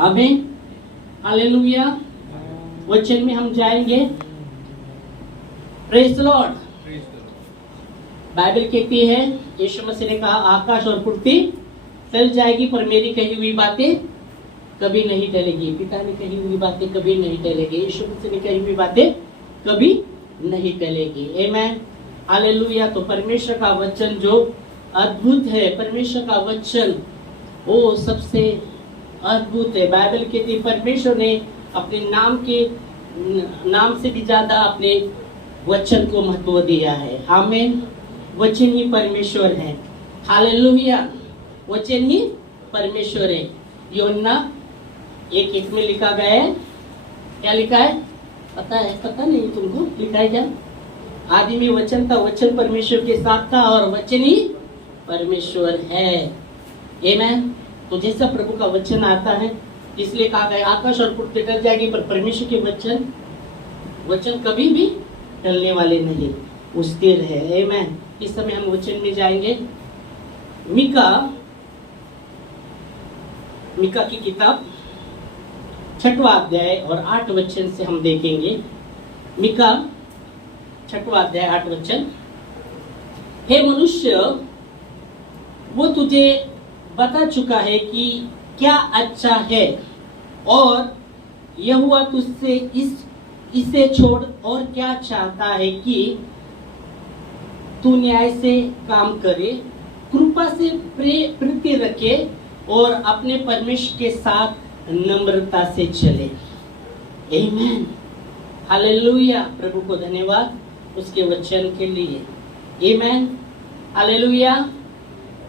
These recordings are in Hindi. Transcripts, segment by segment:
आमीन, हालेलुया। वचन में हम जाएंगे। Praise the Lord. बाइबल कहती है, यीशु मसीह ने कहा आकाश और पृथ्वी टल जाएगी पर मेरी कही हुई बातें कभी नहीं टलेगी। पिता ने कही हुई बातें कभी नहीं टलेगी। यीशु मसीह ने कही हुई बातें कभी नहीं टलेगी। आमीन, हालेलुया। तो परमेश्वर का वचन जो अद्भुत है, परमेश्वर का वचन वो सबसे अद्भुत है। बाइबल कहती है परमेश्वर ने अपने नाम से भी ज्यादा अपने वचन को महत्व दिया है। आमीन, वचन ही परमेश्वर है। हालेलुया, वचन ही परमेश्वर है। यूहन्ना 1:1 में लिखा गया है। क्या लिखा है? पता है? पता नहीं तुमको? लिखा है क्या? आदि में वचन था, वचन परमेश्वर के साथ था और वचन ही परमेश्वर है। आमीन। तो जैसा प्रभु का वचन आता है, इसलिए कहा गया आकाश और पृथ्वी टल जाएगी पर परमेश्वर के वचन कभी भी टलने वाले नहीं, वो स्थिर है। आमीन। इस समय हम वचन में जाएंगे। मीका की किताब 6वां अध्याय और 8 वचन से हम देखेंगे। मीका 6वां अध्याय 8 वचन। हे मनुष्य, वो तुझे बता चुका है कि क्या अच्छा है और यहोवा तुझसे इसे छोड़ और क्या चाहता है कि तू न्याय से काम करे, कृपा से प्रीति रखे और अपने परमेश्वर के साथ नम्रता से चले। आमीन, हालेलुया। प्रभु को धन्यवाद उसके वचन के लिए। आमीन, हालेलुया,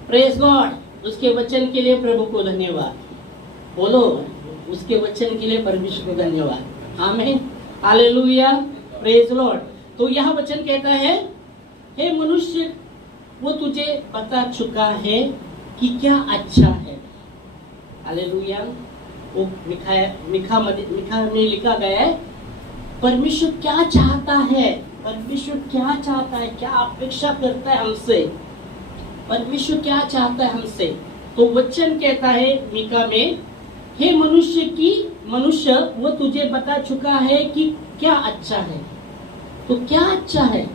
प्रेज गॉड। उसके वचन के लिए प्रभु को धन्यवाद। बोलो, उसके वचन के लिए परमेश्वर को धन्यवाद। आमीन, हालेलुया, प्रेज लॉर्ड। तो यह वचन कहता है, हे मनुष्य, वो तुझे बता चुका है कि क्या अच्छा है। हालेलुया। वो मिखा में लिखा गया है परमेश्वर क्या चाहता है, परमेश्वर क्या चाहता है, क्या अपेक्षा करता है हमसे, परमेश्वर क्या चाहता है हमसे। तो वचन कहता है मीका में, हे मनुष्य, वो तुझे बता चुका है कि क्या अच्छा है। तो क्या अच्छा है?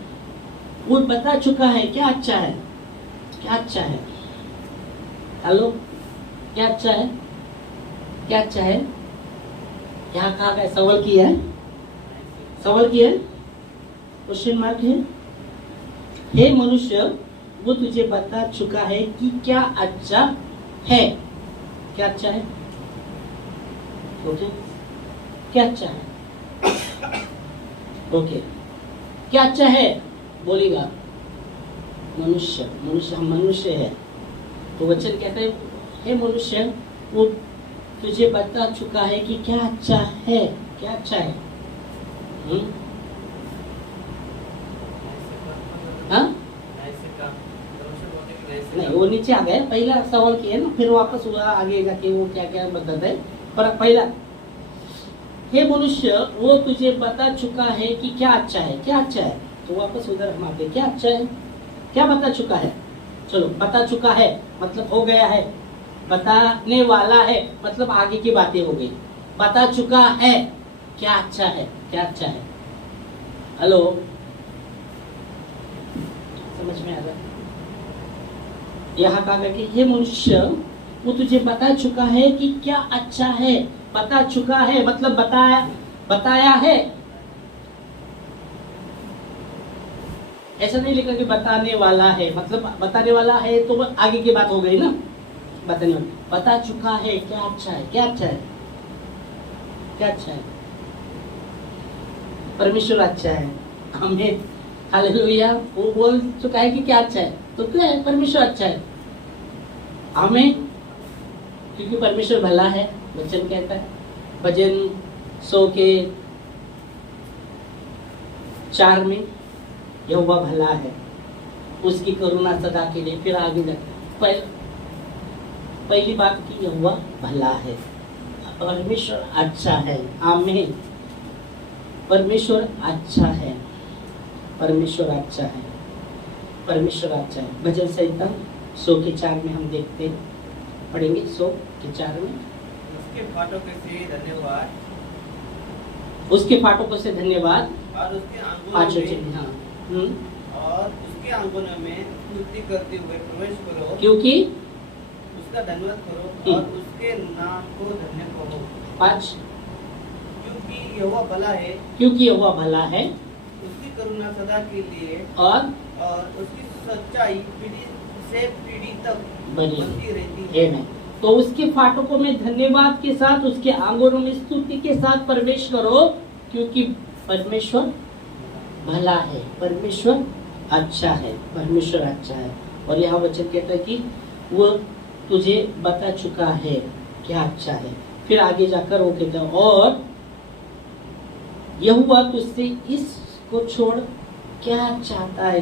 वो बता चुका है क्या अच्छा है। क्या अच्छा है? हेलो, क्या अच्छा है? क्या अच्छा है? यहाँ कहा गया, सवाल किया है, सवाल किया है, क्वेश्चन मार्क है। हे मनुष्य, वो तुझे बता चुका है कि क्या अच्छा है। क्या अच्छा है? ओके, क्या अच्छा है? ओके, क्या अच्छा है बोलेगा? मनुष्य, हम मनुष्य है। तो वचन कहते हैं, हे मनुष्य, वो तुझे बता चुका है कि क्या अच्छा है। क्या अच्छा है? हाँ, नहीं, वो नीचे आ गए। पहला सवाल किया ना, फिर वापस हुआ आगे जाके वो क्या क्या बताता है। पर पहला, हे मनुष्य, वो तुझे बता चुका है कि क्या अच्छा है। क्या अच्छा है? तो वापस उधर हम आते, क्या अच्छा है, क्या बता चुका है। चलो, बता चुका है मतलब हो गया है, बताने वाला है मतलब आगे की बातें हो गई। बता चुका है, क्या अच्छा है, क्या अच्छा है। हेलो, समझ में आ रहा है? यहाँ कहा गया कि हे मनुष्य, वो तुझे बता चुका है कि क्या अच्छा है। बता चुका है मतलब बताया है। ऐसा नहीं लिखा कि बताने वाला है, मतलब बताने वाला है तो आगे की बात हो गई ना। बताने वाला, बता चुका है क्या अच्छा है। क्या अच्छा है? क्या अच्छा है? परमेश्वर अच्छा है। हमें हालेलुया, वो बोल चुका है कि क्या अच्छा है। तो क्या है? परमेश्वर अच्छा है। हमें, क्योंकि परमेश्वर भला है, वचन कहता है। भजन 100 के 4 में, यहोवा भला है, उसकी करुणा सदा के लिए। फिर आगे जाकर पहली बात की यहोवा भला है, परमेश्वर अच्छा है। आमीन, परमेश्वर अच्छा है, परमेश्वर अच्छा है, परमेश्वर अच्छा है। भजन संहिता 100 के 4 में हम देखते हैं, पढ़ेंगे 100 के 4 में। उसके फाटकों से धन्यवाद उसके फाटकों से धन्यवाद और उसके आंगनों पांच में वचन, हाँ। और उसके आंगनों में स्तुति करते हुए प्रवेश करो, क्योंकि उसका धन्यवाद करो और उसके नाम को धन्य कहो। 5 क्योंकि यहोवा भला है, क्योंकि यहोवा भला है उसकी करुणा सदा के लिए और उसकी सच्चाई पीढ़ी से पीढ़ी तक बनी बनती रहती है। आमेन। तो उसके फाटकों में धन्यवाद के साथ, उसके आंगनों में स्तुति के साथ प्रवेश करो, क्योंकि परमेश्वर भला है, परमेश्वर अच्छा है, परमेश्वर अच्छा है। और यहाँ वचन कहता है कि वो तुझे बता चुका है क्या अच्छा है। फिर आगे जाकर वो कहता है और यहोवा तुझसे इसको छोड़ क्या चाहता है,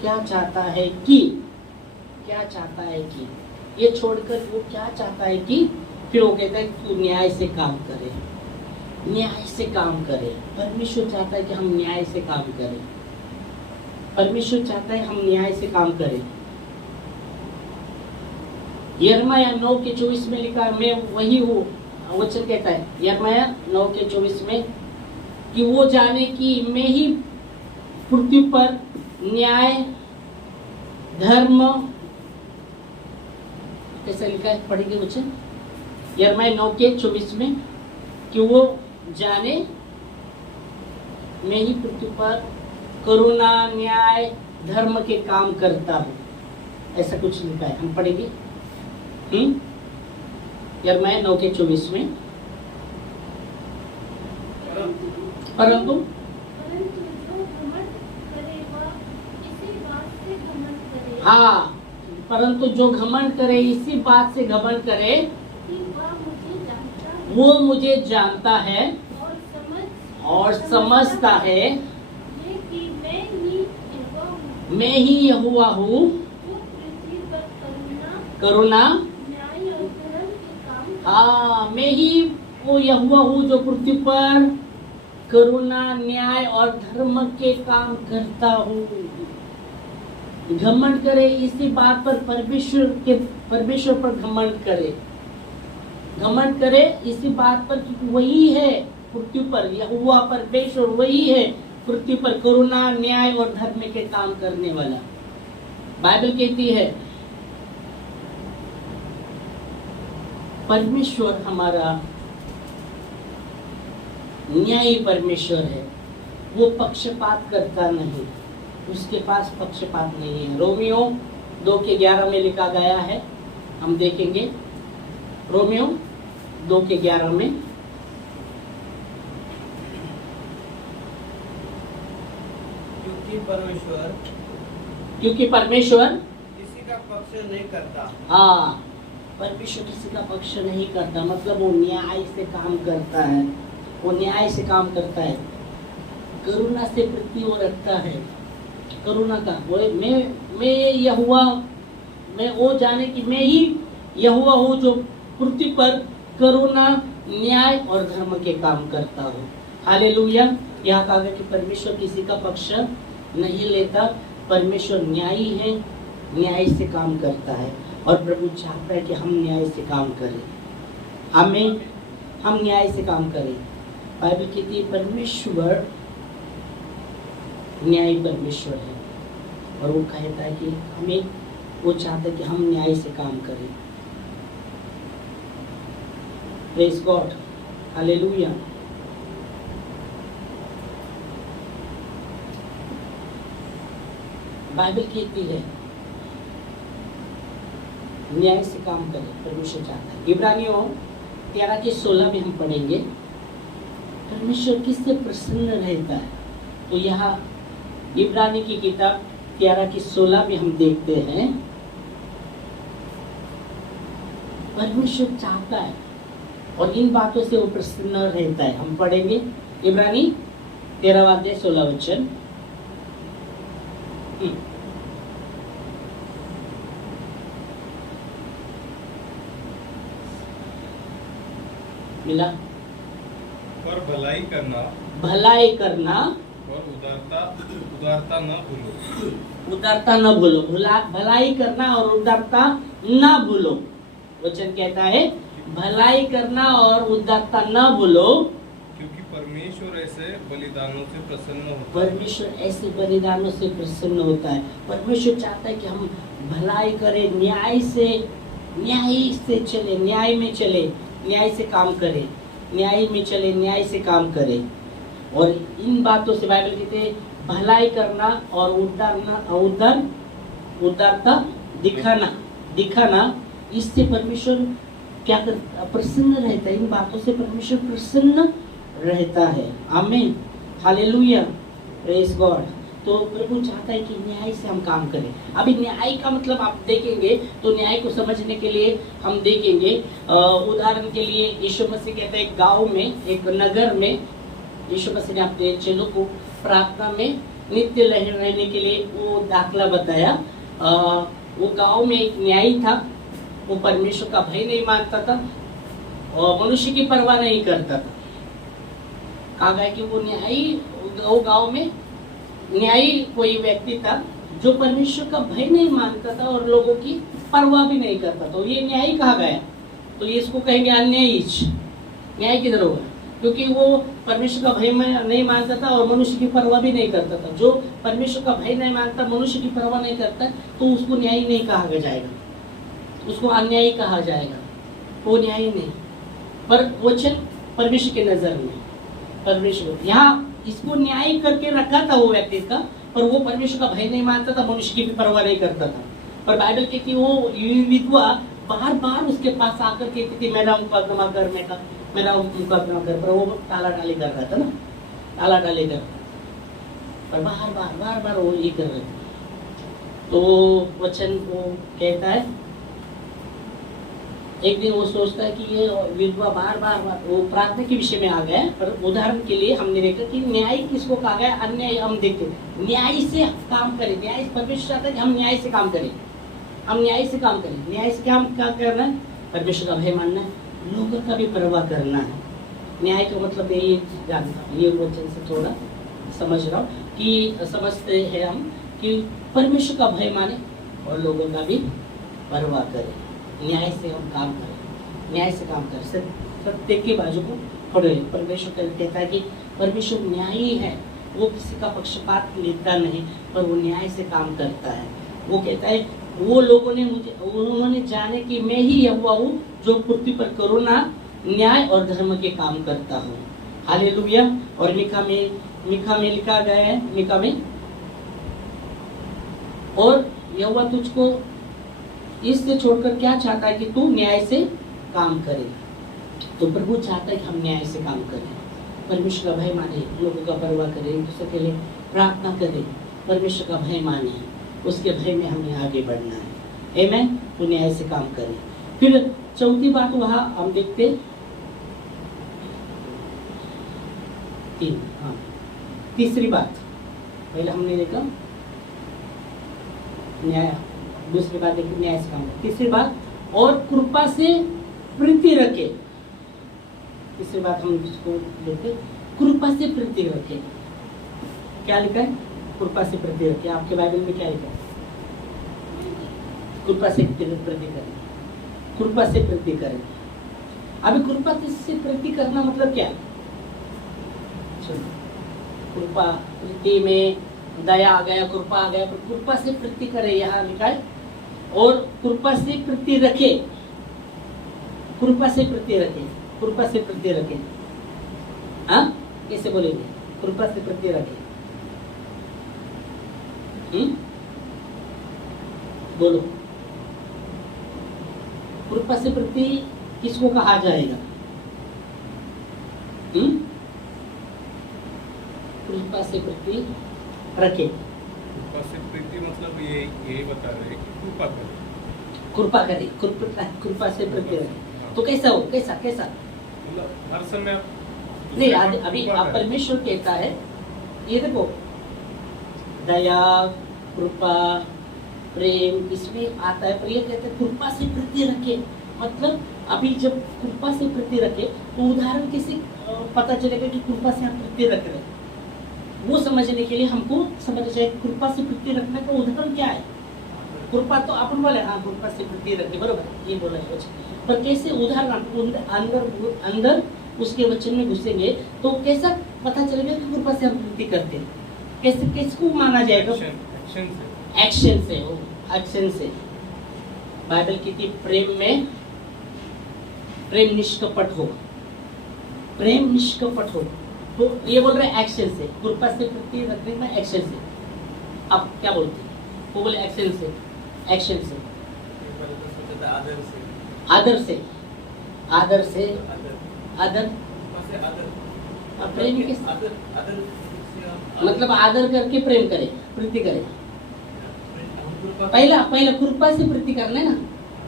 क्या चाहता है कि, क्या चाहता है कि, ये छोड़कर वो क्या चाहता है कि, फिर वो कहता है तू न्याय से काम करे, न्याय से काम करे। परमेश्वर चाहता है कि हम न्याय से काम करें, परमेश्वर चाहता है हम न्याय से काम करें। यिर्मयाह 9:24 में लिखा है, मैं वही हूँ, वचन कहता है यिर्मयाह 9:24 में कि वो जाने कि मैं ही पृथ्वी पर न्याय धर्म, कैसा लिखा है, पढ़ेंगे वचन यिर्मयाह 9:24 में कि वो जाने मैं ही पृथ्वी पर करुणा न्याय धर्म के काम करता हूँ, ऐसा कुछ लिखा है। हम पढ़ेंगे यिर्मयाह 9:24 में, परंतु हाँ, परंतु जो घमंड करे इसी बात से घमंड करे वो मुझे जानता है और समझता है मैं ही यहोवा हूँ, करुणा, हाँ मैं ही वो यहोवा हूँ जो पृथ्वी पर करुणा न्याय और धर्म के काम करता हूँ। घमंड करे इसी बात पर, परमेश्वर पर घमंड करे, घमंड करे इसी बात पर कि वही है पृथ्वी पर, यहोवा परमेश्वर वही है पृथ्वी पर करुणा न्याय और धर्म के काम करने वाला। बाइबल कहती है परमेश्वर हमारा न्यायी परमेश्वर है, वो पक्षपात करता नहीं, उसके पास पक्षपात नहीं है। रोमियो 2:11 में लिखा गया है, हम देखेंगे रोमियो 2:11 में, क्योंकि परमेश्वर किसी का पक्ष नहीं करता। हाँ, परमेश्वर किसी का पक्ष नहीं करता, मतलब वो न्याय से काम करता है, वो न्याय से काम करता है, करुणा से पृथ्वी वो रखता है, करुणा का वो मैं यहोवा, मैं वो जाने कि मैं ही यहोवा हूँ जो पृथ्वी पर करुणा न्याय और धर्म के काम करता हूँ। हालेलुया। यहाँ कहा गया कि परमेश्वर किसी का पक्ष नहीं लेता, परमेश्वर न्यायी है, न्याय से काम करता है और प्रभु चाहता है कि हम न्याय से काम करें, हम न्याय से काम करें। बाइबल कहती है परमेश्वर न्यायी परमेश्वर है और वो कहता है कि हमें, वो चाहता है कि हम न्याय से काम करें। Praise God, hallelujah. बाइबल कहती है न्याय से काम करें, परमेश्वर चाहता है। इब्रानियों 13:16 में हम पढ़ेंगे परमेश्वर किससे प्रसन्न रहता है। तो यहाँ इब्रानी की किताब 13:16 में हम देखते हैं परमेश्वर चाहता है और इन बातों से वो प्रसन्न रहता है। हम पढ़ेंगे इब्रानी 13:16 मिला। और भलाई करना और उदारता न भूलो, उदारता न भूलो। भलाई करना और उदारता न भूलो। वचन कहता है भलाई करना और उदारता न भूलो, क्योंकि परमेश्वर ऐसे बलिदानों से प्रसन्न होता है। परमेश्वर ऐसे बलिदानों से प्रसन्न होता है। परमेश्वर चाहता है कि हम भलाई करें, न्याय से चले, न्याय में चले, न्याय से काम करें, न्याय में चले, न्याय से काम करें। और इन बातों से बाइबल कहते हैं भलाई करना और उदारता दिखाना, इससे परमेश्वर क्या करता, प्रसन्न रहता है। इन बातों से परमेश्वर प्रसन्न रहता है। आमीन, हालेलुया, प्रेज गॉड। तो प्रभु चाहता है कि न्याय से हम काम करें। अभी न्याय का मतलब आप देखेंगे तो न्याय को समझने के लिए हम देखेंगे, उदाहरण के लिए यीशु मसीह कहते हैं गांव में, एक नगर में यीशु मसीह ने अपने चेलों को प्रार्थना में नित्य रहने के लिए वो दाखला बताया। वो गांव में एक न्यायी था, वो परमेश्वर का भय नहीं मानता था और मनुष्य की परवाह नहीं करता था। कहा गया कि वो गांव में न्यायी कोई व्यक्ति था जो परमेश्वर का भय नहीं मानता था और लोगों की परवाह भी नहीं करता। तो ये न्यायी कहा गया। तो ये इसको कहेंगे अन्यायी। न्याय किधर होगा, क्योंकि वो परमेश्वर का भय नहीं मानता था और मनुष्य की परवाह भी नहीं करता था। जो परमेश्वर का भय नहीं मानता, मनुष्य की परवाह नहीं करता, तो उसको न्यायी नहीं कहा जाएगा, उसको अन्यायी कहा जाएगा। वो न्यायी नहीं, पर वचन परमेश्वर के नजर में परमेश्वर यहाँ इसको न्याय करके रखा था वो व्यक्ति का, पर वो परमेश्वर का भय नहीं मानता था, मनुष्य की भी परवाह नहीं करता था। पर बाइबल कहती है वो विधवा बार बार उसके पास आकर कहती थी मेरा मुकदमा कर, मेरा मुकदमा कर, पर वो टाला टाली कर रहा था ना, टाला टाली कर, पर बार बार वो ये कर रहे थे। तो वचन वो कहता है, एक दिन वो सोचता है कि ये विधवा बार वो प्रार्थना के विषय में आ गया है। पर उदाहरण के लिए हमने देखा कि न्याय किसको कहा गया, अन्याय। हम देखते न्याय से काम करें, न्याय परमेश्वर चाहता है कि हम न्याय से काम करें, हम न्याय से काम करें। न्याय से क्या करना है, परमेश्वर का भय मानना है, लोगों का भी परवाह करना है। न्याय का मतलब यही जानता, ये वचन से थोड़ा समझ रहा हूँ कि समझते हैं हम कि परमेश्वर का भय माने और लोगों का भी परवाह करें, न्याय से हम काम करें, न्याय से काम करें, सत्य के बाजू को पढ़े। परमेश्वर कहता है कि परमेश्वर न्यायी है, वो किसी का पक्षपात लेता नहीं, पर वो न्याय से काम करता है। वो कहता है वो लोगों ने उन्होंने जाने कि मैं ही यहोवा हूँ जो पृथ्वी पर करुणा, न्याय और धर्म के काम करता हूँ। हालेलुया। और मीका में लिखा गया है, मीका में, और यहोवा तुझको इससे छोड़कर क्या चाहता है कि तू न्याय से काम करे। तो प्रभु चाहता है कि हम न्याय से काम करें, परमेश्वर का भय माने, लोगों का परवाह करें, एक दूसरे के लिए प्रार्थना करें, परमेश्वर का भय माने, उसके भय में हमें आगे बढ़ना है। आमीन। तो न्याय से काम करें। फिर चौथी बात वहां हम देखते तीसरी बात, पहले हमने देखा न्याय, दूसरी बात देखी न्याय से काम करें। तीसरी बात, और कृपा से प्रीति रखे। तीसरी बात हम इसको देखते, कृपा से प्रीति रखे। क्या लिखा है, कृपा से प्रीति रखे। आपके बाइबल में क्या लिखा है, कृपा से प्रीति करें, कृपा से प्रीति करें। अभी कृपा से प्रीति करना मतलब क्या, कृपा प्रीति में दया आ गया, कृपा आ गया, पर कृपा से प्रीति करे यहाँ लिखा है। और कृपा से प्रीति रखे, कृपा से प्रीति रखे, कृपा से प्रीति रखे। हाँ, कैसे बोलेंगे, कृपा से प्रीति रखे। बोलो, कृपा से प्रीति किसको कहा जाएगा? कृपा से प्रीति रखे। कृपा से प्रीति मतलब यही बता रहे हैं कि कृपा करें, कृपा करे, कृपा से प्रीति रखे। तो कैसा हो, कैसा मतलब हर समय नहीं, अभी आप परमेश्वर कहता है, ये देखो दया, कृपा, प्रेम इसमें आता है, पर ये कहते हैं कृपा से प्रीति रखे। मतलब अभी जब कृपा से प्रीति रखे तो उदाहरण कैसे पता चलेगा कि कृपा से हम प्रीति रख रहे, वो समझने के लिए हमको समझना चाहिए कृपा से प्रीति रखने का उदाहरण क्या है। कृपा तो आपण बोले हाँ कृपा से प्रीति रखे बरोबर ये बोला है वचन पर कैसे उदाहरण अंदर अंदर उसके वचन में घुसेंगे तो कैसा पता चलेगा कि कृपा से हम प्रीति करते हैं कैसे किसको माना जाएगा एक्शन से एक्शन से बाइबल की प्रेम में प्रेम निष्कपट हो प्रेम निष्कपट हो तो ये बोल रहे हैं एक्शन से कृपा से प्रीति रखने में एक्शन से अब क्या बोलते हैं वो बोले एक्शन से एक्शन से आदर से आदर से आदर से आदर और प्रेम के मतलब आदर करके प्रेम करे प्रीति करे पहला पहला कृपा से प्रीति करना है ना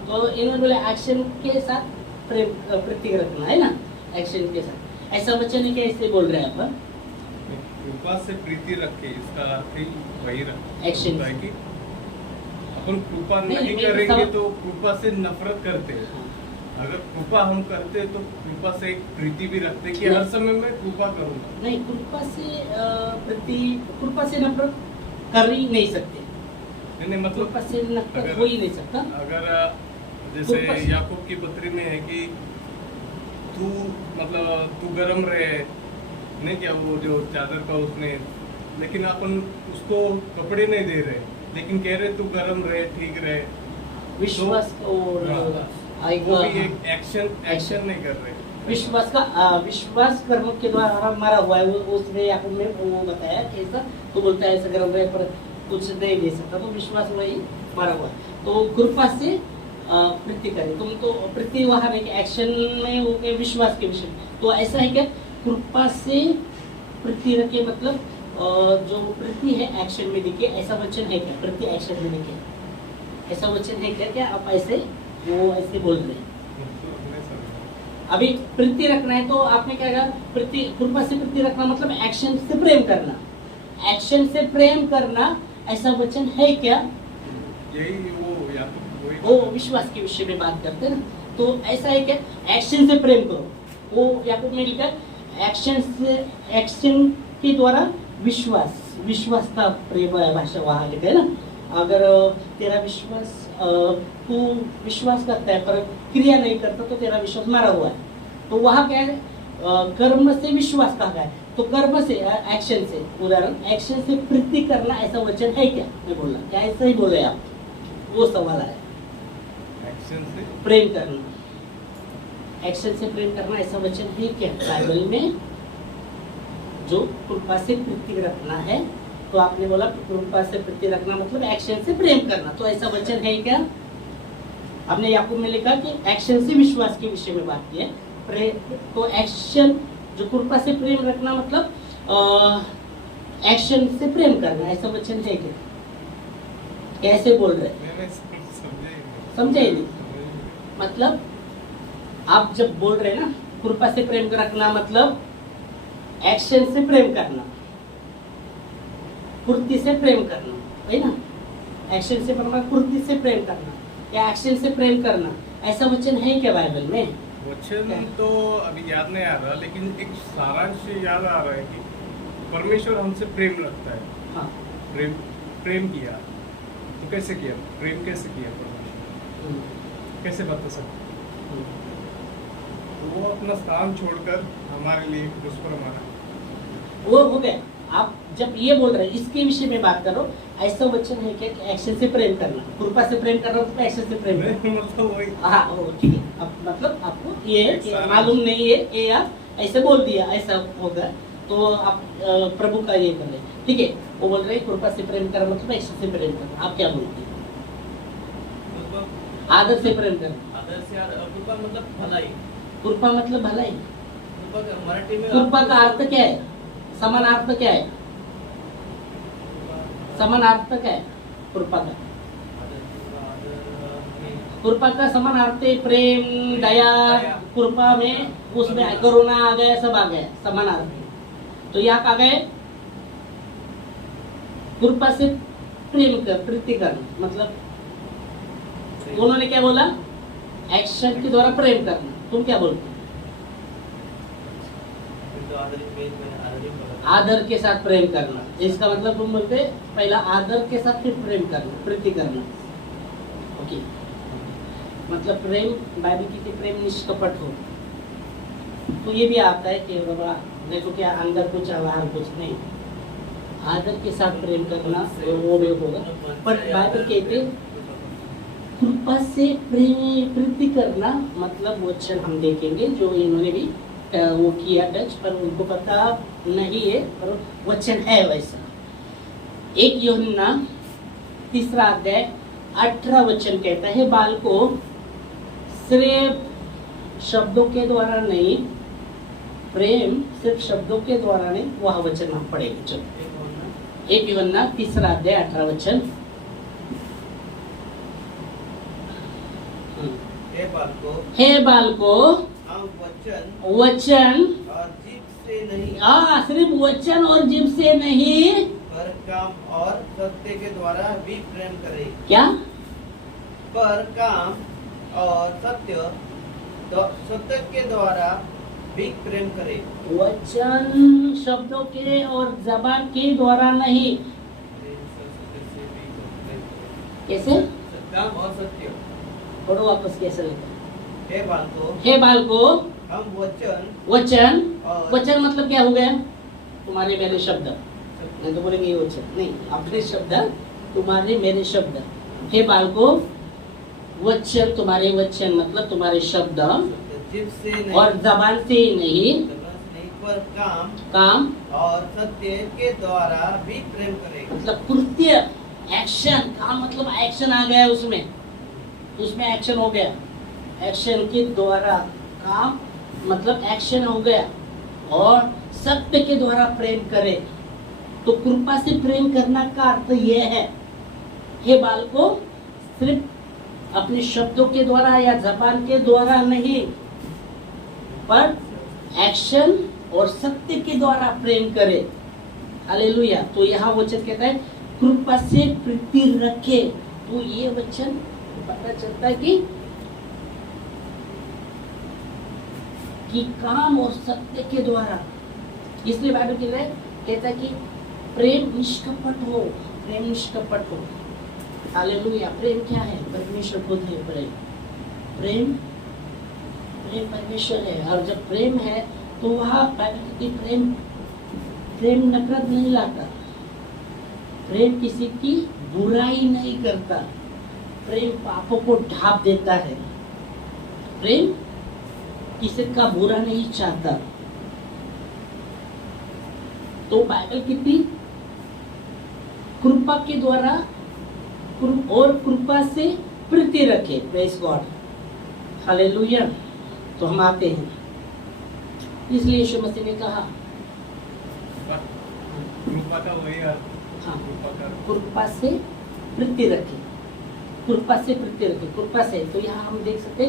तो इन्होंने बोले एक्शन के साथ प्रेम प्रीति रखना है ना एक्शन के साथ ऐसा वचन है कि ऐसे बोल रहे हैं आप कृपा से प्रीति रखे इसका अर्थ ही वही Action. होता है कि अपन कृपा नहीं, नहीं मैं करेंगे सब- तो कृपा से नफरत करते हैं अगर कृपा हम करते हैं तो कृपा से एक प्रीति भी रखते हैं कि हर समय मैं कृपा करूंगा नहीं कृपा से प्रीति कृपा से नफरत कर ही नहीं सकते नहीं मतलब कृपा से नफरत अगर- हो ही नहीं सकता अगर जैसे कृपा से- याकूब की पत्री में है कि तू मतलब तू गरम रहे नहीं क्या वो जो चादर का उसने लेकिन अपन उसको कपड़े नहीं दे रहे लेकिन कह रहे तू गरम रहे ठीक रहे विश्वास और वो भी एक एक्शन नहीं कर रहे विश्वास का विश्वास कर्म के द्वारा मारा हुआ है वो उसने याकूब में वो बताया कि ऐसा तो बोलता है ऐसा गर्म रहे पर कुछ नहीं दे सकता तो विश्वास वही मारा हुआ है तो कृपा से प्रीति करे तुम तो प्रीति वहां है कि एक्शन में हो गए विश्वास के विषय में। तो ऐसा है क्या कृपा से प्रीति रखे मतलब जो प्रीति है एक्शन में दिखे ऐसा वचन है क्या प्रीति एक्शन में दिखे ऐसा वचन है क्या आप ऐसे वो ऐसे बोल रहे हैं अभी प्रीति रखना है तो आपने क्या कहा प्रीति कृपा से प्रीति रखना मतलब एक्शन से प्रेम करना एक्शन से प्रेम करना ऐसा वचन है क्या यही वो या तो वो विश्वास के विषय में बात करते हैं ना तो ऐसा है क्या एक्शन से प्रेम करो वो याकूब में लिखा एक्शन से एक्शन के द्वारा विश्वास विश्वास का प्रेम भाषा वहाँ लिखा है ना अगर तेरा विश्वास तू विश्वास करता है पर क्रिया नहीं करता तो तेरा विश्वास मारा हुआ है तो वहाँ क्या है कर्म से विश्वास कहा गया है तो कर्म से एक्शन से उदाहरण एक्शन से प्रीति करना ऐसा वचन है क्या मैं बोल रहा क्या ऐसा ही बोल रहे आप वो सवाल है एक्शन से प्रेम करना एक्शन से प्रेम करना ऐसा वचन है क्या बाइबल में जो कृपा से प्रीति रखना है तो आपने बोला कृपा से प्रीति रखना मतलब एक्शन से प्रेम करना तो ऐसा वचन है क्या आपने याकूब में लिखा कि एक्शन से विश्वास के विषय में बात की है तो एक्शन जो कृपा से प्रेम रखना मतलब एक्शन से प्रेम करना ऐसा वचन है क्या कैसे बोल रहे मैंने समझे ही नहीं। समझे ही नहीं मतलब आप जब बोल रहे हैं ना कृपा से प्रेम रखना मतलब एक्शन से प्रेम करना कुर्ती से प्रेम करना है ना एक्शन से मतलब कुर्ती से प्रेम करना या एक्शन से प्रेम करना ऐसा वचन है क्या बाइबल में वचन तो अभी याद नहीं आ रहा लेकिन एक सारांश याद आ रहा है कि परमेश्वर हमसे प्रेम रखता है हाँ प्रेम किया तो कैसे किया प्रेम कैसे किया परमेश्वर कैसे बता सकते वो अपना स्थान छोड़कर हमारे लिए क्रूस पर मरा वो हो गया आप जब ये बोल रहे हैं इसके विषय में बात करो ऐसा वचन है क्या कि एक्शन से प्रेम करना कृपा से प्रेम करना तो एक्शन से प्रेम करना मतलब वही हाँ वो ठीक है अब मतलब आपको ये है कि मालूम नहीं है ये आप ऐसे बोल दिया ऐसा होगा तो आप प्रभु का ये कर रहे हैं ठीक है वो बोल रहे हैं कृपा से प्रेम करना मतलब एक्शन से प्रेम करना आप क्या बोलते हैं आदर से प्रेम करना आदर से कृपा मतलब भलाई कृपा मतलब भलाई कृपा का मराठी में कृपा का अर्थ क्या है समानार्थ क्या है समानार्थ क्या है कृपा का कृपा का समानार्थ है प्रेम दया कृपा में उसमें करुणा आ गया सब आ गया समानार्थ तो यहाँ आ गए कृपा से प्रेम कर प्रीति करना मतलब उन्होंने क्या बोला एक्शन के द्वारा प्रेम करना तुम क्या बोलते आदर के साथ प्रेम करना इसका मतलब तुम बोलते पहला आदर के साथ फिर प्रेम करना प्रीति करना ओके, मतलब प्रेम, बाइबल की प्रेम निष्कपट हो। तो ये भी आता है कि बाबा देखो क्या अंदर कुछ बाहर कुछ नहीं, आदर के साथ प्रेम करना वो भी होगा। पर बाइबल कहते कृपा से प्रीति करना, मतलब वचन हम देखेंगे जो इन्होंने भी वो किया टच, पर उनको पता नहीं है, पर वचन है वैसा। 1 यूहन्ना 3 अध्याय 18 वचन कहता है, बालकों सिर्फ शब्दों के द्वारा नहीं, प्रेम सिर्फ शब्दों के द्वारा नहीं, वह वचन हम पढ़ेंगे। चलो 1 यूहन्ना 3 अध्याय 18 वचन। हे बालकों हम वचन वचन और जीभ से नहीं, सिर्फ वचन और जीभ से नहीं, पर काम और सत्य के द्वारा भी प्रेम करें। क्या? पर काम और सत्य के द्वारा भी प्रेम करें। वचन शब्दों के और जबान के द्वारा नहीं। कैसे? काम और सत्य। पढ़ो वापस कैसे लिखा? हे बालकों हम वचन वचन और वचन मतलब क्या हो गया? तुम्हारे मेरे शब्द, नहीं तो बोलेंगे ये वचन नहीं, अपने शब्द, तुम्हारे मेरे शब्द। हे बालकों वचन, तुम्हारे वचन मतलब तुम्हारे शब्द, जीभ से नहीं और जबान से नहीं, पर काम और सत्य के द्वारा भी प्रेम करें। मतलब कृत्य, एक्शन। काम मतलब एक्शन आ गया उसमें एक्शन हो गया, एक्शन के द्वारा, काम मतलब एक्शन हो गया, और सत्य के द्वारा प्रेम करे। तो कृपा से प्रेम करना का अर्थ यह है, हे बालकों सिर्फ अपने शब्दों के द्वारा या जबान के द्वारा नहीं, पर एक्शन और सत्य के द्वारा प्रेम करे। हालेलुया। तो यहाँ वचन कहता है कृपा से प्रीति रखे। तो ये वचन पता चलता है कि काम और सत्य के द्वारा, इसलिए बाइबल कहता है कि प्रेम निष्कपट हो, प्रेम निष्कपट हो। हालेलुया। प्रेम क्या है? परमेश्वर खुद है प्रेम। प्रेम परमेश्वर है, और जब प्रेम है तो वह प्रेम नफरत नहीं लाता, प्रेम किसी की बुराई नहीं करता, प्रेम पापों को ढांप देता है, प्रेम किसी का बुरा नहीं चाहता। तो बाइबल कितनी कृपा के द्वारा और कृपा से प्रीति रखे। Praise God. हालेलुया। तो हम आते हैं, इसलिए यीशु मसीह ने कहा, कृपा का वही अर्थ, हाँ, कृपा का कृपा से प्रीति रखे, कृपा से प्रीति रखे, कृपा से। तो यहाँ हम देख सकते,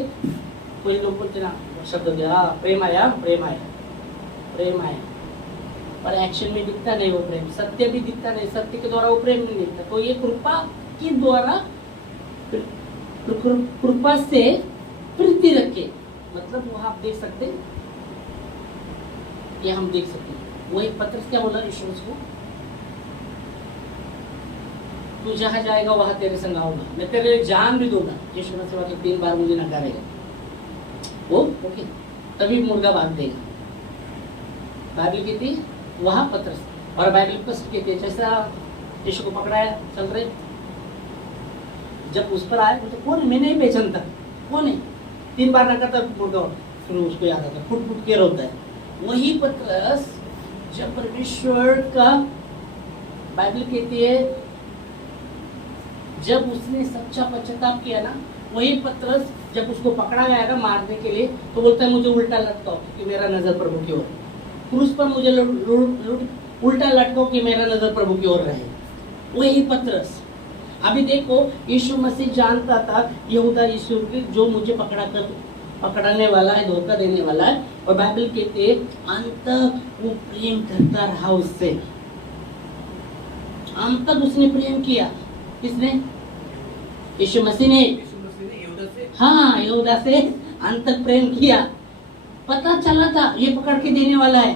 कोई लोग बोलते ना शब्द दिया, प्रेम आया, पर एक्शन में दिखता नहीं वो प्रेम, सत्य भी दिखता नहीं, सत्य के द्वारा वो प्रेम नहीं दिखता। तो ये कृपा के द्वारा, कृपा से प्रीति रखे, मतलब वहां आप देख सकते, ये हम देख सकते हैं। वही पत्र क्या बोला यीशु को, तू जहां जाएगा वहां तेरे संग आऊंगा, मैं तेरे लिए जान भी दूंगा। यीशु मसीह मतलब 3 बार मुझे नकारेगा वो, ओके, तभी मुर्गा बांध देगा। बाइबल कहती वहां पत्र, और बाइबल स्पष्ट कहती है, जैसा यीशु को पकड़ाया चल रहे, जब उस पर आए तो कौन है, मैं नहीं पहचानता कौन है, 3 बार नकारता मुर्गा, फिर उसको याद आता, फुट फुट के रोता है। वही पत्रस जब परमेश्वर का, बाइबल कहती है जब उसने सच्चा पश्चाताप किया ना, वही पत्रस जब उसको पकड़ा गया ना मारने के लिए, तो बोलता है मुझे उल्टा लटकाओ कि मेरा नजर प्रभु की ओर, क्रूस पर मुझे उल्टा लटकाओ कि मेरा नजर प्रभु की ओर रहे। वही पत्रस। अभी देखो यीशु मसीह जानता था यहूदा यीशु जो मुझे पकड़ने वाला है, धोखा देने वाला है, और बाइबल कहते हैं अंत तक वो प्रेम करता रहा उससे, अंत तक उसने प्रेम किया। किसने? यीशु मसीह ने यहूदा से, हाँ, यहूदा से अंत तक प्रेम किया। पता चला था ये पकड़ के देने वाला है।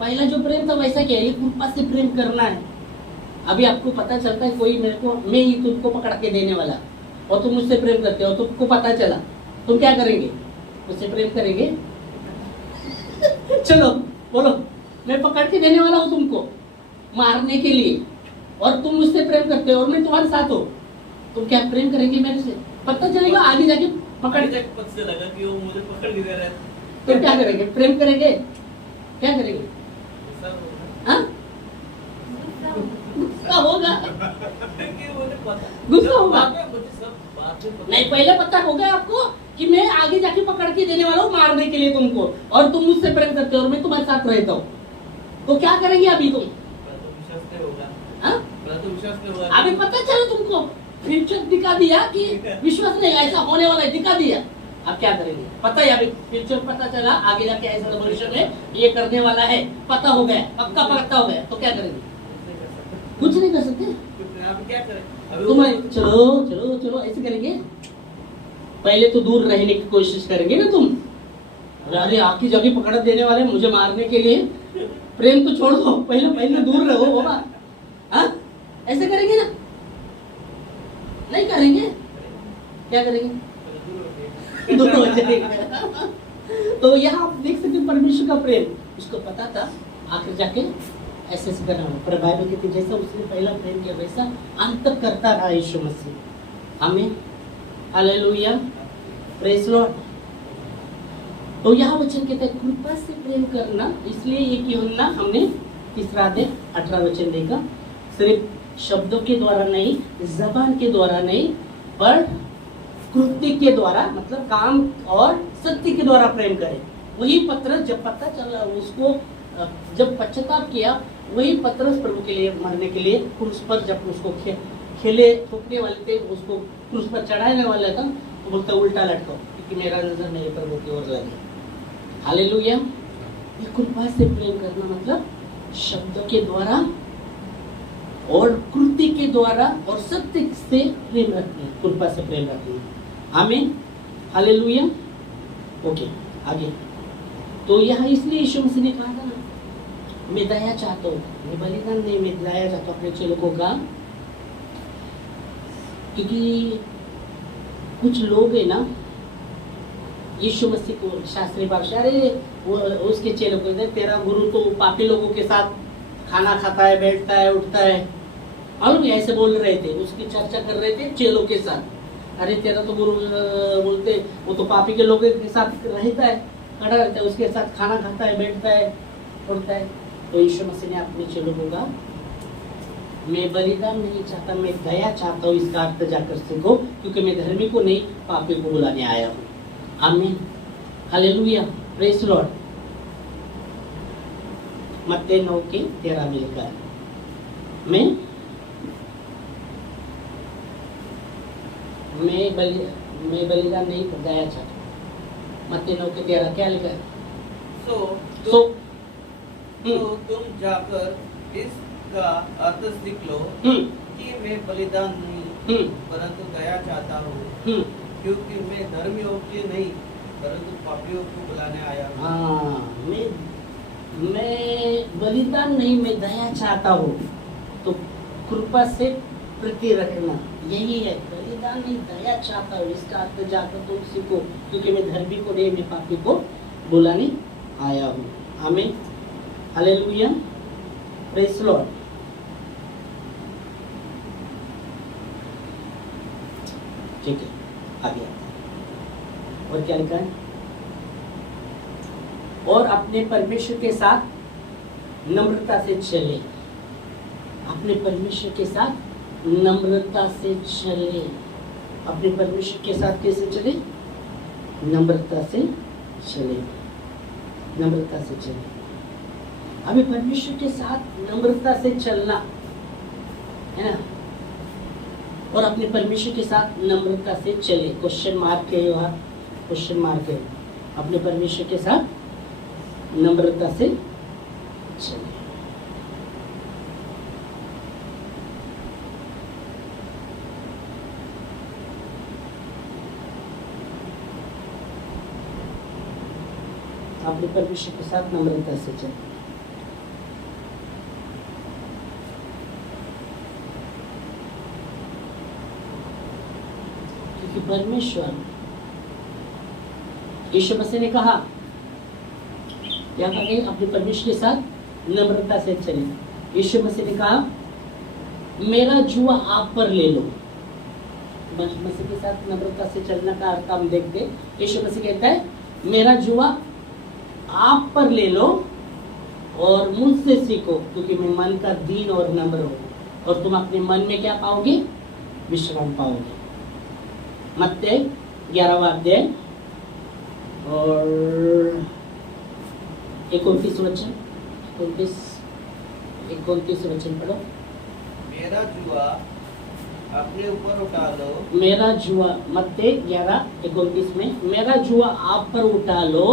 पहला जो प्रेम था वैसा क्या है, ये कृपा से प्रेम करना है। अभी आपको पता चलता है कोई मेरे को, मैं ही तुमको पकड़ के देने वाला, और तुम मुझसे प्रेम करते हो, तुमको पता चला, तुम क्या करेंगे? मुझसे प्रेम करेंगे? चलो बोलो, मैं पकड़ के देने वाला हूं तुमको मारने के लिए, और तुम मुझसे प्रेम करते हो और मैं तुम्हारे साथ हूं, तुम क्या प्रेम करेंगे मेरे से? पता चलेगा आगे जाके पकड़ के, पता से लगा कि वो मुझे पकड़ के दे रहा है। तुम क्या करेंगे? प्रेम करेंगे? क्या करेंगे? गुस्सा होगा। हाँ? गुस्सा होगा? क्योंकि मुझे पता गुस्सा होगा? बाद में मुझे सब बात में पता नहीं, पहले पता होगा आपको कि मैं आगे जाके पकड़ के देने वाला हूँ मारने के लिए तुमको, और तुम मुझसे प्रेम करते हो और मैं तुम्हारे साथ रहता हूँ, तो क्या करेंगे अभी तुम? पहले तो विश्वास नहीं होगा। हाँ? पहले तो विश्वास नहीं होगा। अभी पता चला तुमको, फ्यूचर दिखा दिया कि विश्वास नहीं, ऐसा होने वाला है, दिखा दिया, अब क्या करेंगे? पता है अभी फ्यूचर पता चला, आगे जाके ऐसा भविष्य में ये करने वाला है, पता हो गया, पक्का पक्का हो गया, तो क्या करेंगे? कुछ नहीं कर सकते। आप क्या करें? अभी तुम चलो चलो चलो ऐसे करेंगे, पहले तो दूर रहने की कोशिश करेंगे ना तुम, अरे आकी जगह पकड़ देने वाले मुझे मारने के लिए, प्रेम तो छोड़ दो, पहले पहले दूर रहो बाबा। हाँ? ऐसे करेंगे ना? नहीं करेंगे? क्या करेंगे? दूर हो जाएंगे। तो यहाँ आप देख सकते परमेश्वर का प्रेम, उसको पता था आखिर जाके ऐसे करना होगा, पर बाइबल कहती है जैसा उसने पहला प्रेम किया वैसा अंत करता रहा यीशु मसीह। आमीन, हालेलुया, प्रेज लॉर्ड। तो यहाँ वचन कहता है कृपा से प्रेम करना, इसलिए ये यूहन्ना हमने 3:18 वचन देखा, सिर्फ शब्दों के द्वारा नहीं, जबान के द्वारा नहीं, पर कृत्य के द्वारा, मतलब काम और सत्य के द्वारा प्रेम करें। वही पत्र जब पता चला उसको, जब पश्चाताप किया, वही पत्रस प्रभु के लिए मरने के लिए क्रूस पर, जब उसको खेले ठोकने वाले थे, उसको क्रूस पर चढ़ाने वाला था, तो बोलता उल्टा लटको क्योंकि मेरा नजर मेरे प्रभु की ओर लगे। हालेलुया। ये कृपा से प्रेम करना मतलब शब्दों के द्वारा और कृति के द्वारा और सत्य से प्रेम रखना, कृपा से प्रेम रखना। आमीन, हालेलुया। ओके, आगे। तो यहाँ इसलिए यीशु मसीह ने कहा था ना, मैं दया चाहता हूँ, मैं बलिदान नहीं, मैं दया चाहता हूँ अपने चेलों का, क्योंकि कुछ लोग है ना यीशु मसीह को शास्त्रीय भाषा, अरे वो उसके चेलों को, तेरा गुरु तो पापी लोगों के साथ खाना खाता है, बैठता है, उठता है, मालूम ऐसे बोल रहे थे, उसकी चर्चा कर रहे थे चेलों के साथ। अरे तेरा तो गुरु बोलते वो तो पापी के लोगों के साथ रहता है, खड़ा रहता है, उसके साथ खाना खाता है, बैठता है, उठता है। तो यीशु मसीह ने अपने चेलों को कहा, मैं बलिदान नहीं चाहता, मैं दया चाहता हूँ, इसका अर्थ जाकर सीखो, क्योंकि मैं धर्मी को नहीं पापी को बुलाने आया हूँ। आमीन, हालेलुया, प्रेज लॉर्ड। मत्ती 9:13 में लिखा है, मैं बलिदान नहीं दया चाहता। मत्ती 9:13 क्या लिखा है? तो तुम जाकर इसका अर्थ सीख लो कि मैं बलिदान नहीं परंतु दया चाहता हूँ, क्योंकि मैं धर्मियों के नहीं परंतु पापियों को बुलाने आया हूँ। हाँ, मैं बलिदान नहीं, मैं दया चाहता हूँ। तो कृपा से प्रति रखना यही है, बलिदान नहीं दया चाहता हूँ, इसका अर्थ जाकर तुम सीखो, क्योंकि मैं धर्मी को नहीं, मैं पापी को बुलाने आया हूँ। आमीन, हालेलुया, प्रेज लॉर्ड। ठीक है, आगे और क्या लिखा है? और अपने परमेश्वर के साथ नम्रता से चले, अपने परमेश्वर के साथ नम्रता से चले। अपने परमेश्वर के साथ कैसे चले? नम्रता से चले, नम्रता से चले। अभी परमेश्वर के साथ नम्रता से चलना है ना, और अपने परमेश्वर के साथ नम्रता से चले। क्वेश्चन मार्क है वहाँ, क्वेश्चन मार्क है। अपने परमेश्वर के साथ नम्रता से चले। अपने परमेश्वर के साथ नम्रता से चले। कि परमेश्वर यीशु मसीह ने कहा क्या करें, अपने परमेश्वर के साथ नम्रता से चले। यीशु मसीह ने कहा मेरा जुआ आप पर ले लो। मसीह के साथ नम्रता से चलने का अर्थ हम देखते, यीशु मसीह कहता है मेरा जुआ आप पर ले लो और मुझसे सीखो, क्योंकि मैं मन का दीन और नम्र हूँ, और तुम अपने मन में क्या पाओगे, विश्राम पाओगे। मत्ती 11वां अध्याय और 29 वचन, 29 वचन पढ़ो। मेरा जुआ अपने ऊपर उठा लो। मेरा जुआ, मत्ती 11:29 में, मेरा जुआ आप पर उठा लो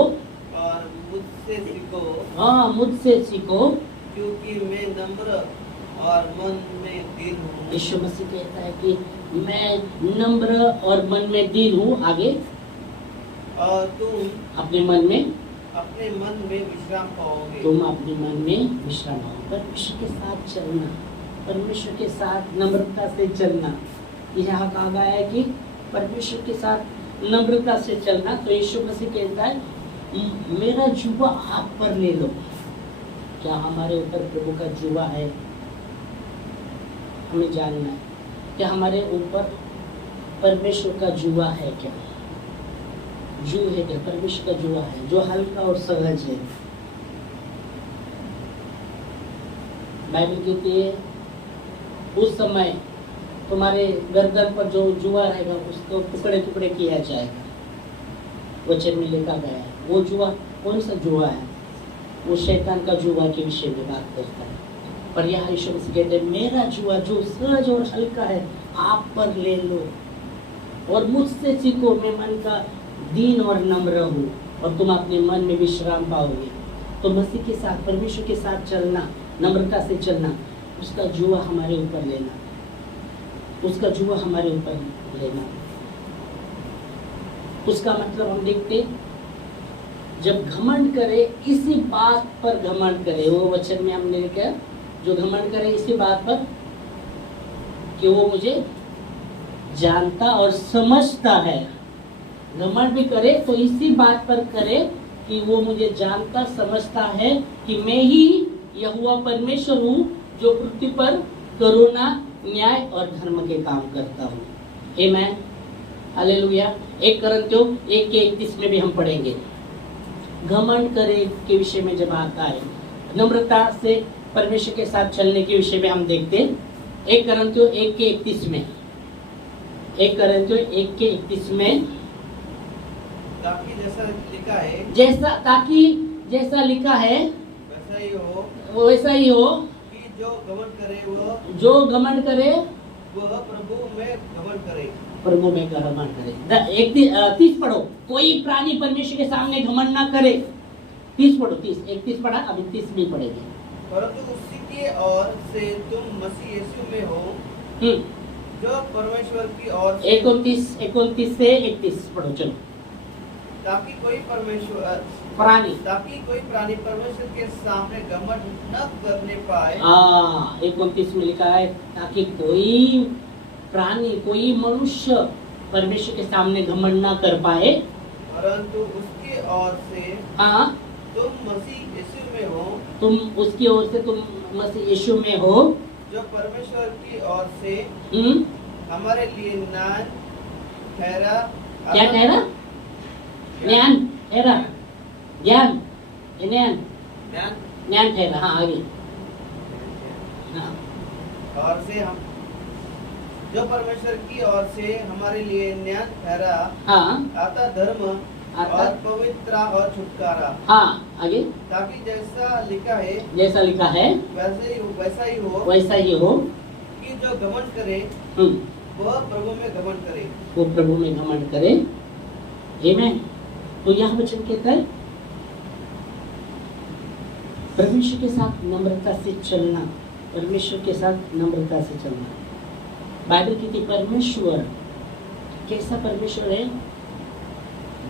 और मुझसे सीखो। हाँ, मुझसे सीखो, क्योंकि मैं नम्र और मन में दीन हूँ। यीशु मसीह कहता है कि मैं नम्र और मन में दीन हूँ। आगे, और तुम अपने मन में विश्राम पाओगे। तुम अपने मन में विश्राम पाओगे। परमेश्वर के साथ चलना, परमेश्वर के साथ नम्रता से चलना, यहाँ कहा गया है कि परमेश्वर के साथ नम्रता से चलना। तो यीशु मसीह कहता है मेरा जुआ आप पर ले लो। क्या हमारे ऊपर प्रभु का जुआ है? हमें जानना है क्या हमारे ऊपर परमेश्वर का जुआ है? क्या जू है? क्या परमेश्वर का जुआ है जो हल्का और सहज है? बाइबल कहती है उस समय तुम्हारे गर्दन पर जो जुआ रहेगा उसको टुकड़े टुकड़े किया जाएगा। वचन में लिखा गया है। वो जुआ कौन सा जुआ है? वो शैतान का जुआ के विषय में बात करता है। पर यहाँ यीशु मसीह कहते हैं मेरा जुआ जो सहज और हल्का है आप पर ले लो और मुझसे सीखो, मैं मन का दीन और नम्र हूँ और तुम अपने मन में विश्राम पाओगे। तो मसीह के साथ, परमेश्वर के साथ चलना, नम्रता से चलना, उसका जुआ हमारे ऊपर लेना, उसका जुआ हमारे ऊपर लेना। उसका मतलब हम देखते जब घमंड करे इसी बात पर घमंड करे। वो वचन में हमने लिखा जो घमंड करे इसी बात पर कि वो मुझे जानता और समझता है। घमंड भी करे तो इसी बात पर करे कि वो मुझे जानता समझता है कि मैं ही यहोवा परमेश्वर हूँ जो पृथ्वी पर करुणा, न्याय और धर्म के काम करता हूँ। आमीन, हालेलुया। 1 कोरिन्थियों 1:31 में भी हम पढ़ेंगे। घमंड करे के विषय में जब आता है, नम्रता से परमेश्वर के साथ चलने के विषय में हम देखते हैं 1 कोरिन्थियों 1:31 में। 1 कोरिन्थियों 1:31 में ताकि जैसा लिखा है जैसा लिखा है वैसा ही हो कि जो घमंड करे वह प्रभु में घमंड करे। 30 पढ़ो। कोई प्राणी परमेश्वर के सामने घमंड ना करे। 30 पढ़ो। 31 पढ़ा, अभी 30 भी पढ़ेंगे। परंतु उसी की ओर से तुम मसीह यीशु में हो जो परमेश्वर की ओर से। 29 से 31 पढ़ो चलो। ताकि कोई प्राणी परमेश्वर के सामने घमंड न करने पाए। 29 में लिखा है ताकि कोई प्राणी, कोई मनुष्य परमेश्वर के सामने घमंड न कर पाए, परंतु उसकी ओर से तुम मसीह यीशु में हो। तुम उसकी ओर से तुम मसीह यीशु में हो जो परमेश्वर की ओर से हमारे लिए न्याय ठहरा। क्या ठहरा? ज्ञान ठहरा, ज्ञान ठहरा। हाँ आगे। और से हम जो परमेश्वर की ओर से हमारे लिए न्याय ठहरा। आता धर्म और पवित्र और छुटकारा। आगे। ताकि जैसा लिखा है वैसा ही हो कि जो घमंड करे वह प्रभु में घमंड करे। आमीन। तो यह वचन कहता है परमेश्वर के साथ नम्रता से चलना, परमेश्वर के साथ नम्रता से चलना। बाइबल कहती परमेश्वर कैसा परमेश्वर है?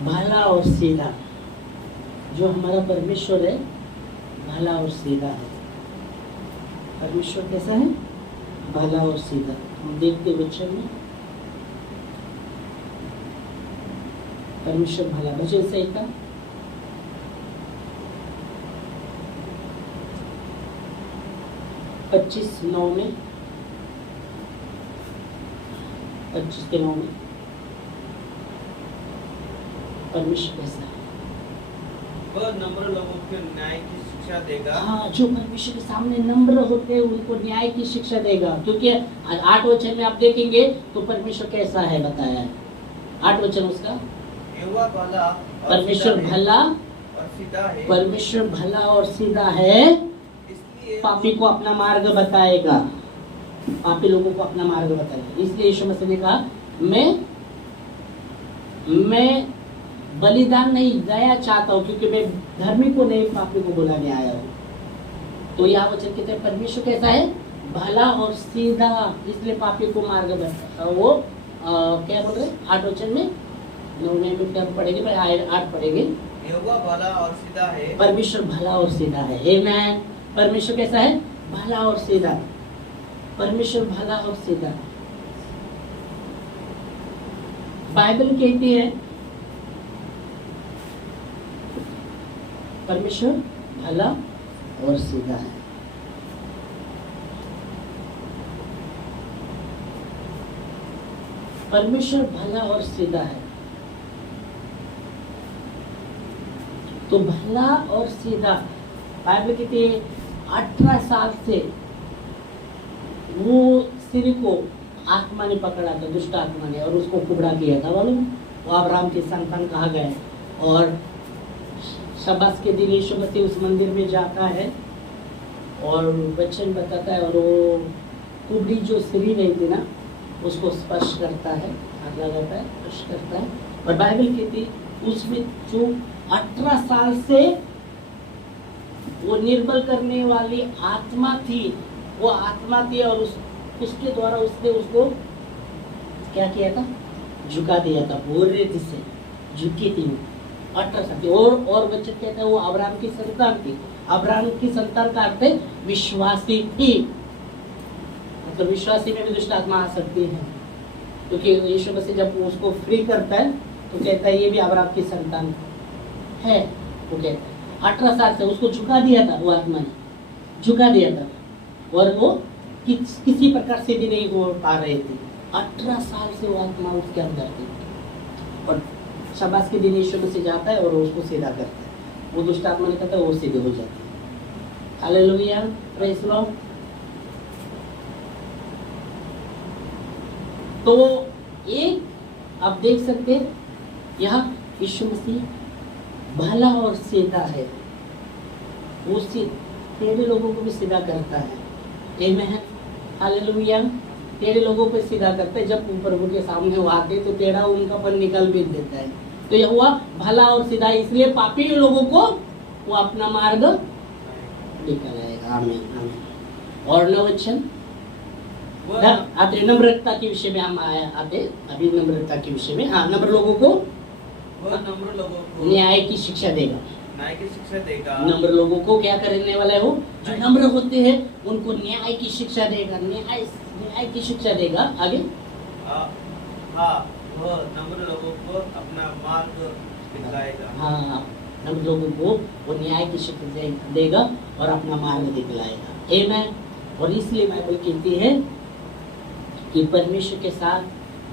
भला और सीधा। जो हमारा परमेश्वर है भला और सीधा है। परमेश्वर कैसा है? भला और सीधा। हम देखते वचन में परमेश्वर भला। भजन संहिता 25:9 में, 25:9 में परमेश्वर कैसा है? वह नम्र लोगों को न्याय की शिक्षा देगा। हाँ, जो परमेश्वर के सामने नम्र होते हैं उनको न्याय की शिक्षा देगा। क्योंकि 8 वचन में आप देखेंगे तो परमेश्वर कैसा है बताया है। 8 वचन उसका, यहोवा भला और परमेश्वर सीधा है भला, और सीधा है, परमेश्वर भला और सीधा है, इसलिए पापी को अपना मार्ग बताएगा, पापी लोगों को अपना मार्ग बताएगा। इसलिए यीशु मसीह ने कहा मैं बलिदान नहीं दया चाहता हूँ, क्योंकि मैं धर्मी को नहीं पापी को बुलाने आया हूँ। तो यह वचन कहते हैं परमेश्वर कैसा है? भला और सीधा, इसलिए पापी को मार्ग बताएगा। वो क्या बोल रहे 8 वचन में, 9 में क्या पढ़ेंगे, 8 पढ़ेंगे। यहोवा भला और सीधा है, परमेश्वर भला और सीधा है। आमेन। परमेश्वर कैसा है? भला और सीधा। परमेश्वर भला और सीधा। बाइबल कहती है परमेश्वर भला और सीधा है। परमेश्वर भला और सीधा है। तो भला और सीधा, बाइबल कहती है 18 साल से वो स्त्री को आत्मा ने पकड़ा था, दुष्ट आत्मा ने, और उसको कुबड़ा किया था। मालूम? वो अब्राहम के संतान कहा गए। और शब्बात के दिन यीशु मसीह उस मंदिर में जाता है और वचन बताता है, और वो कुबड़ी जो स्त्री नहीं थी ना, उसको स्पर्श करता है, हाथ लगाता है, स्पर्श करता है। और बाइबल कहती उसमें जो 18 साल से वो निर्बल करने वाली आत्मा थी, वो आत्मा थी, और उसके द्वारा उसने उसको क्या किया था? झुका दिया था। पूरे से झुकी थी 18 साल की। और बच्चे कहते हैं वो अब्राहम की संतान थी। अब्राहम की संतान का अर्थ है विश्वासी थी। मतलब विश्वासी में भी दुष्ट आत्मा आ सकती है, क्योंकि यीशु मसीह जब उसको फ्री करता है तो कहता है ये भी अब्राहम की संतान है। वो कहता है 18 साल से उसको झुका दिया था, वो आत्मा ने झुका दिया था, और वो किसी प्रकार से भी नहीं हो पा रहे थे। 18 साल से वो आत्मा उसके अंदर थी। और शब्बात के दिन यीशु मसीह जाता है और उसको सीधा करता है। वो दुष्ट आत्मा ने कहता है वो सीधे हो जाती है। Hallelujah, praise Lord. तो एक आप देख सकते हैं यहाँ यीशु मसीह भला और सीधा है। वो टेढ़े लोगों को भी सीधा करता है। आमीन, हालेलुया। टेढ़े लोगों को सीधा करता है। जब प्रभु के सामने वो आते तो टेढ़ा उनका पन निकाल भी देता है। तो यह हुआ भला और सीधा, इसलिए पापी लोगों को वो अपना मार्ग निकालेगा। आमीन, आमीन। और 9 वचन आते नम्रता के विषय में हम आते अभी नम्रता के विषय में। हाँ, नम्र लोगों को वह नम्र लोगों को न्याय की शिक्षा देगा। न्याय की शिक्षा देगा। नम्र लोगों को क्या करने वाला है? वो जो नम्र होते हैं उनको न्याय की शिक्षा देगा। न्याय की शिक्षा देगा। आगे हाँ, वह नम्र लोगों को अपना मार्ग दिखलाएगा। हाँ, नम्र लोगों को वो न्याय की शिक्षा देगा और अपना मार्ग दिखलाएगा। आमीन। और इसलिए बाइबल कहती है कि परमेश्वर के साथ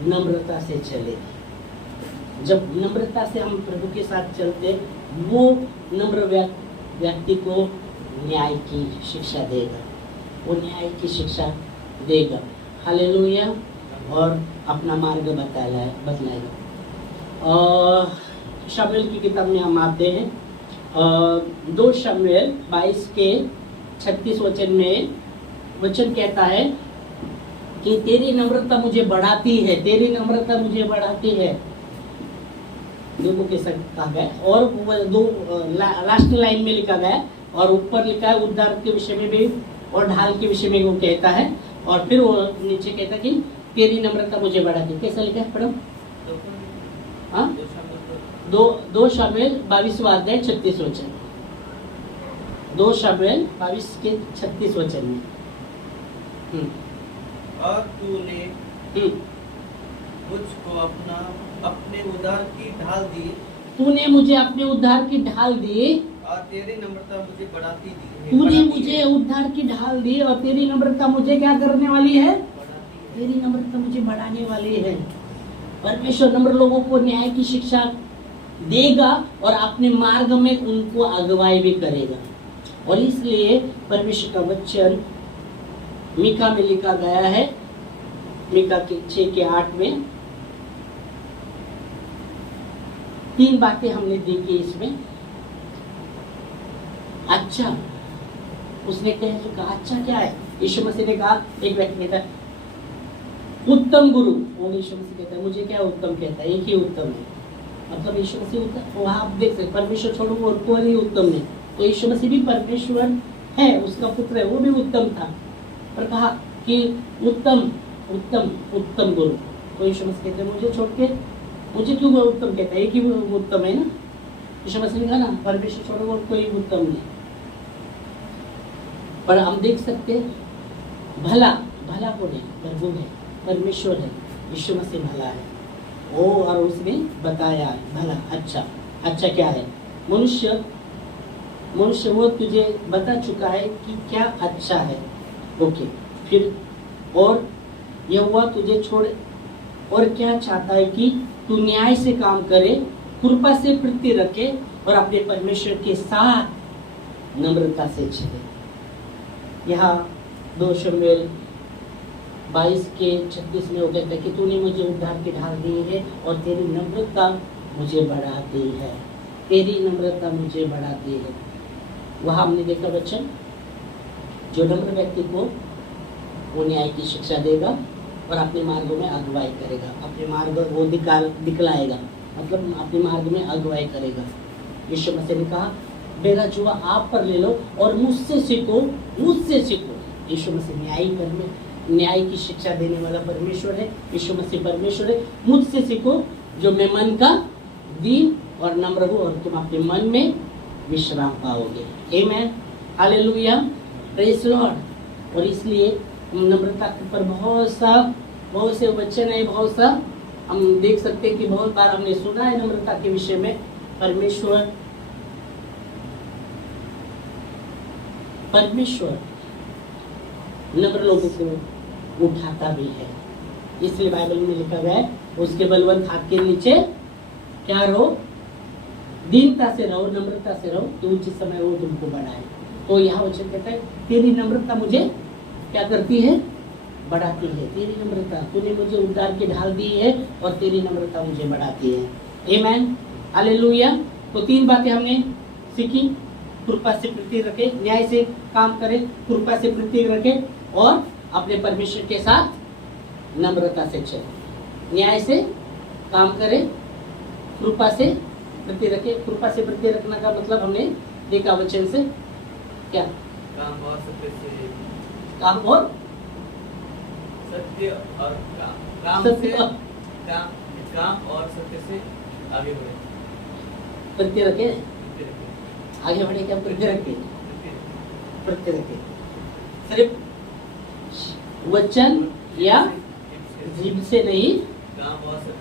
नम्रता से चले। जब नम्रता से हम प्रभु के साथ चलते, वो नम्र व्यक्ति को न्याय की शिक्षा देगा। वो न्याय की शिक्षा देगा। हालेलुया। और अपना मार्ग बतलाएगा। शमूएल की किताब में हम आते हैं। 2 शमूएल 22 के 36 वचन में वचन कहता है कि तेरी नम्रता मुझे बढ़ाती है, तेरी नम्रता मुझे बढ़ाती है। देखो कैसा कहा गया। और दो लास्ट लाइन में लिखा गया और ऊपर लिखा है उद्धार के विषय में भी और ढाल के विषय में वो कहता है। और फिर वो नीचे कहता है कि तेरी नम्रता मुझे बढ़ाती है। कैसा लिखा है पढ़ो? हाँ, 2 शमूएल 22वां अध्याय 36 वचन। 2 शमूएल 22 के 36 वचन में। और तूने मुझको अपना अपने उद्धार की ढाल दी तूने मुझे अपने उद्धार की ढाल दी और तेरी नम्रता मुझे बढ़ाती दी तूने बढ़ाती मुझे है। उद्धार की ढाल दी और तेरी नम्रता मुझे क्या करने वाली है? बढ़ाती है। तेरी नम्रता मुझे बढ़ाने वाली है। परमेश्वर नम्र लोगों को न्याय की शिक्षा देगा और अपने मार्ग में उनको अगुवाई भी करेगा। और इसलिए परमेश्वर का वचन मीका में लिखा गया है, मीका के 6 के 8 में 3 बातें हमने देखी इसमें। अच्छा, उसने कहा अच्छा क्या है? यीशु मसीह ने कहा, एक व्यक्ति कहता है उत्तम गुरु, वो यीशु मसीह कहता है मुझे क्या उत्तम कहता है? एक ही उत्तम है। मतलब यीशु मसीह उत्तम, वहां आप देख सकते परमेश्वर छोड़ो और कोई उत्तम नहीं। तो यीशु मसीह भी परमेश्वर है, उसका पुत्र है, वो भी उत्तम था। पर कहा कि उत्तम उत्तम उत्तम गुरु। तो यीशु मसीह कहते हैं मुझे छोड़ के मुझे क्यों वो उत्तम कहता है? एक ही वो उत्तम है ना। यीशु मसीह ने कहा ना परमेश्वर छोड़ो और कोई उत्तम नहीं। पर हम देख सकते भला भला कौन है? प्रभु है, परमेश्वर है, यीशु मसीह भला है। ओ और उसने बताया भला अच्छा अच्छा क्या है? मनुष्य वो तुझे बता चुका है कि क्या अच्छा है। ओके, फिर और यहोवा तुझे छोड़ और क्या चाहता है कि तू न्याय से काम करे, कृपा से प्रीति रखे और अपने परमेश्वर के साथ नम्रता से चले। यहाँ 2 शमूएल 22 के 36 में वो कहता है कि तूने मुझे उद्धार की ढाल दी है और तेरी नम्रता मुझे बढ़ाती है, तेरी नम्रता मुझे बढ़ाती है। वहाँ हमने देखा वचन, जो नम्र व्यक्ति को वो न्याय की शिक्षा देगा और अपने मार्गों में अगुवाई करेगा, अपने मार्ग वो दिखलाएगा, मतलब अपने मार्ग में अगुवाई करेगा। यीशु मसीह ने कहा मेरा जुआ आप पर ले लो और मुझसे सीखो, मुझसे सीखो। यीशु मसीह न्याय की शिक्षा देने वाला परमेश्वर है, यीशु मसीह परमेश्वर है। मुझसे सीखो जो मैं मन का दीन और नम्र हूँ और तुम अपने मन में विश्राम पाओगे। आमेन, हालेलुया, प्रेज़ लॉर्ड। और इसलिए नम्रता पर बहुत से वचन है, बहुत सा हम देख सकते हैं कि बहुत बार हमने सुना है नम्रता के विषय में। परमेश्वर नम्र लोगों को उठाता भी है। इसलिए बाइबल में लिखा गया है उसके बलवंत हाथ के नीचे क्या रहो? दीनता से रहो, नम्रता से रहो, तो उचित समय वो तुमको बढ़ाए। तो यहाँ वचन कहता है तेरी नम्रता मुझे क्या करती है? बढ़ाती है। तेरी नम्रता, तूने मुझे उद्धार की ढाल दी है और तेरी नम्रता मुझे बढ़ाती है। आमेन, हालेलुया। तो 3 बातें हमने सीखी, कृपा से प्रीति रखे, न्याय से काम करे, कृपा से प्रीति रखे और अपने परमेश्वर के साथ नम्रता से चले। न्याय से काम करे, कृपा से प्रीति रखे। कृपा से प्रीति रखना का मतलब हमने देखा वचन से क्या? काम और सत्य से, काम और सत्य और काम सत्य से, और काम और सत्य से आगे बढ़े, प्रीति रखे, आगे बढ़े। क्या प्रीति रखे? प्रीति रखे। सिर्फ वचन या जीभ से नहीं,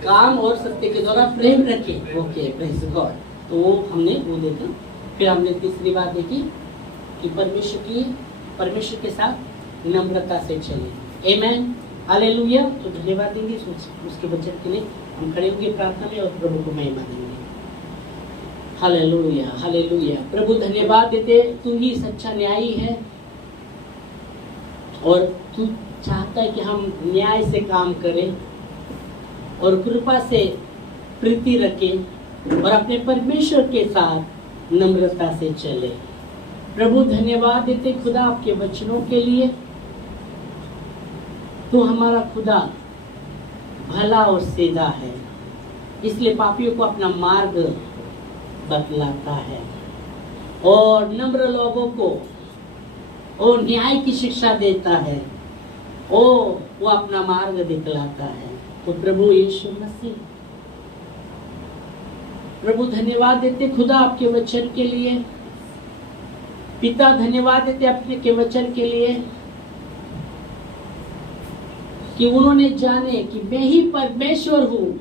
काम और सत्य के द्वारा प्रेम रखे। Okay, praise God. तो वो हमने वो देखा। फिर हमने तीसरी बात देखी कि परमेश्वर के साथ नम्रता से चले। आमेन, हालेलुया। तो धन्यवाद देंगे उसके वचन के लिए। हम खड़े होंगे प्रार्थना में और प्रभु को महिमा देंगे। Hallelujah, hallelujah. प्रभु धन्यवाद देते, तू ही सच्चा न्यायी है और तू चाहता है कि हम न्याय से काम करें और कृपा से प्रीति रखें और अपने परमेश्वर के साथ नम्रता से चले। प्रभु धन्यवाद देते खुदा आपके वचनों के लिए। तो हमारा खुदा भला और सीधा है, इसलिए पापियों को अपना मार्ग बतलाता है और नम्र लोगों को वो न्याय की शिक्षा देता है, वो अपना मार्ग दिखलाता है। तो प्रभु यीशु मसीह, प्रभु धन्यवाद देते खुदा आपके वचन के लिए। पिता धन्यवाद देते अपने के वचन के लिए कि उन्होंने जाने कि मैं ही परमेश्वर हूँ